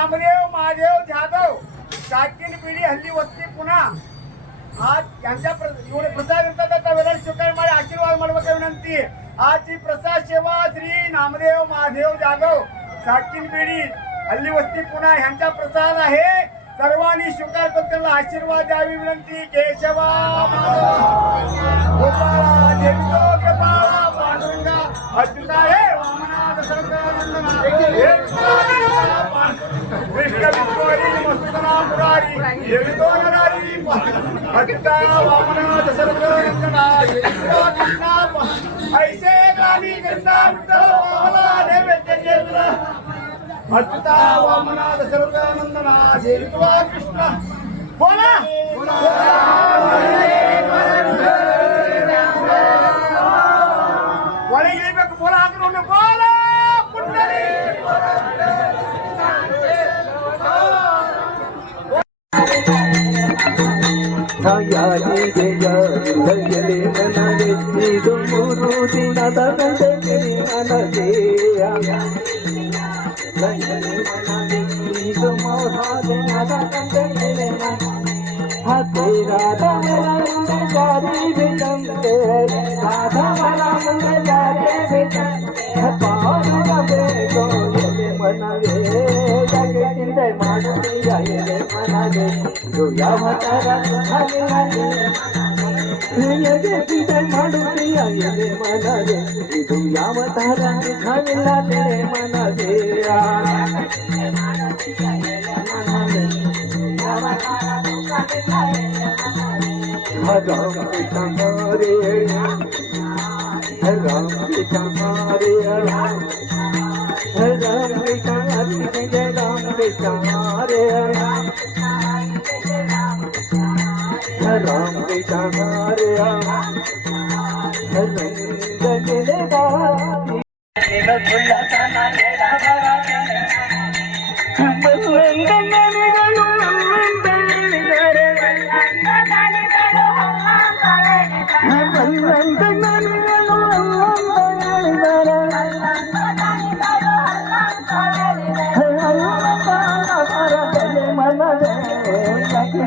रामदेव महादेव जाधव साकीन पिढी हल्ली वस्ती पुन्हा. आज यांच्या एवढे प्रसाद इरतात आता वेळ स्वीकार माझे आशीर्वाद मानवाचा विनंती आज आजची प्रसाद सेवा श्री नामदेव महादेव जाधव साकीन पिढी हल्ली वस्ती पुन्हा यांचा प्रसाद आहे. सर्वांनी स्वीकार करून आशीर्वाद द्यावी विनंती केशवा गोपाळा देवी कृपाळा पांडुरंगा अच्युता ఐసే కానీ కృష్ణ అనే పెద్ద చేతుల భర్త వామన దశరథానందన చేతువా కృష్ణ పోలా ಹಾಯಾಗಿ ಜಯ ಧೈರ್ಯಲೆ ನನಗೆ ಇದು ಮೂರು ದಿನದ ಗಂಟೆ ನನಗೆ ಹತ್ತೆ ರಾಧಾ ಮುಂದೆ ಜಾರಿ ಬಿಟ್ಟಂತೆ ರಾಧಾ ಮುಂದೆ ಜಾರಿ ಬಿಟ್ಟಂತೆ ಪಾಡುಗ ಬೇಕೋ ಎಲೆ ಮನವೇ ಜಗೆ ಚಿಂತೆ ಮಾಡುತ್ತೀಯ ಎಲೆ ಮನವೇ ಇದು ಯಾವ ತರ ಹರಿಹರಿ ಎದೆ ಚಿಂತೆ ಮಾಡುತ್ತೀಯ ಎಲೆ ಮನವೇ ಇದು ಯಾವ ತರ ಹರಿಲ್ಲ ತೆರೆ ಮನವೇ राम कमारे राम कमारे राम कारी कमारे राम कमारे गजर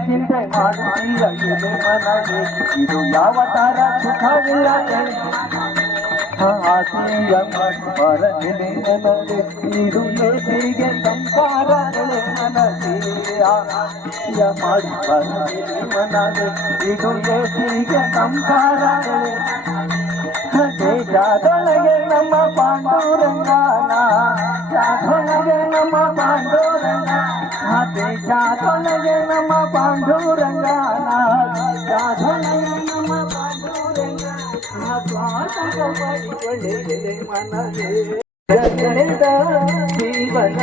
ಚಿಂತೆ ಮಾಡುತ್ತೀಯ ಎಲೆ ಮನವೇ ಇದು ಯಾವ ತರ ಸುಖವಿಲ್ಲ ಆಸೆಯ ಮರಳಿದೆ ನನಗೆ ಇದು ಏಸಿಗೆ ಸಂಸಾರ ಮಾಡಿ ಬರಲಿದೆ ಮನಗೆ ಇದು ಏಸಿಗೆ ಸಂಸಾರ ಜಾದೊಳಗೆ ನಮ್ಮ ಪಾಂಡುರಂಗನ దేశా తొలగ నమ పాండురంగానా సాధనయ నమ జీవన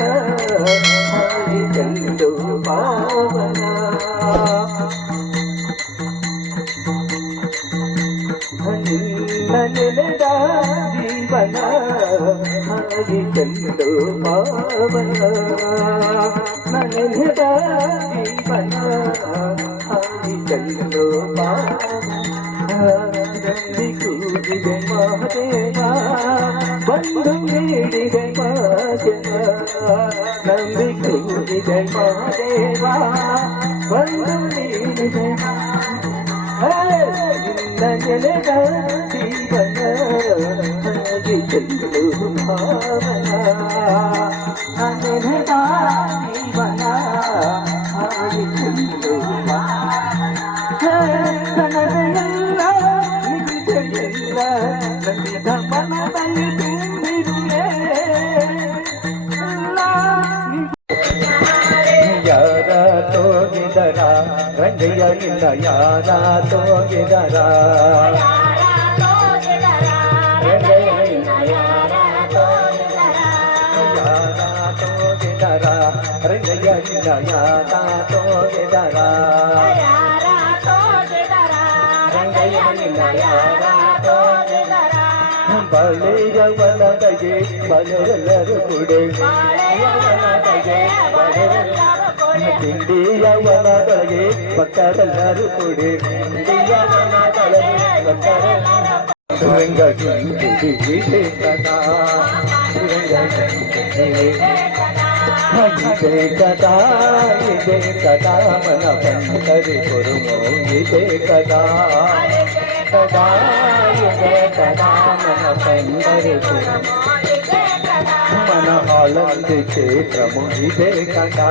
ಹರಿಚಂದು ಪಾವನ ನೆನೆದ ಜೀವನ ಹರಿಚಂದು ಪಾವನ ನೆನೆದ ಜೀವನ ಹರಿಚಂದು ನಂಬಿ ಕೂಗಿದೆ ಮಹದೇವ ಬಂದು ನೀಡಿದೆ ಮಾಜನ ನಂಬಿ ಕೂಗಿದೆ ಮಹದೇವ ಬಂದು ನೀಡಿದೆ ఎలగెలగ జీవన గిజలు భావన అనగా జీవన ರಂಗಯ್ಯ ಇಲ್ಲ ಯಾರ ತೋಗಿದರ ರಂಗಯ್ಯ ಇಲ್ಲ ಯಾರ ತೋಗಿದರ ರಂಗಯ್ಯ ಇಲ್ಲ ಯಾರ ತೋಗಿದರ ರಂಗಯ್ಯ ಇಲ್ಲ ಯಾರ ಬಳೆಯವನದಗೆ ಬಲೆಲ್ಲರೂ ಕುಡೆ ತಿಂಡಿಯವನದಗೆ ಭಕ್ತರೆಲ್ಲರೂ ಕುಡೆ ತಿಂಡಿಯವನದಗೆ ಭಕ್ತರೆಲ್ಲರೂ ರಂಗ ರಂಗ ఇదే కదా ఇదే కదా మన పంటరి కురుము ఇదే కదా కదా ఇదే కదా మన పంటరి కురుము మన హాలంది క్షేత్రము ఇదే కదా.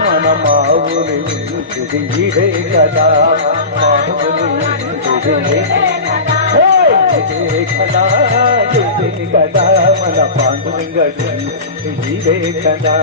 మన మావుని ఇది ఇదే కదా మావుని ఇదే కదా. ఇదే కదా. మన పాండురంగ ఇదే కదా.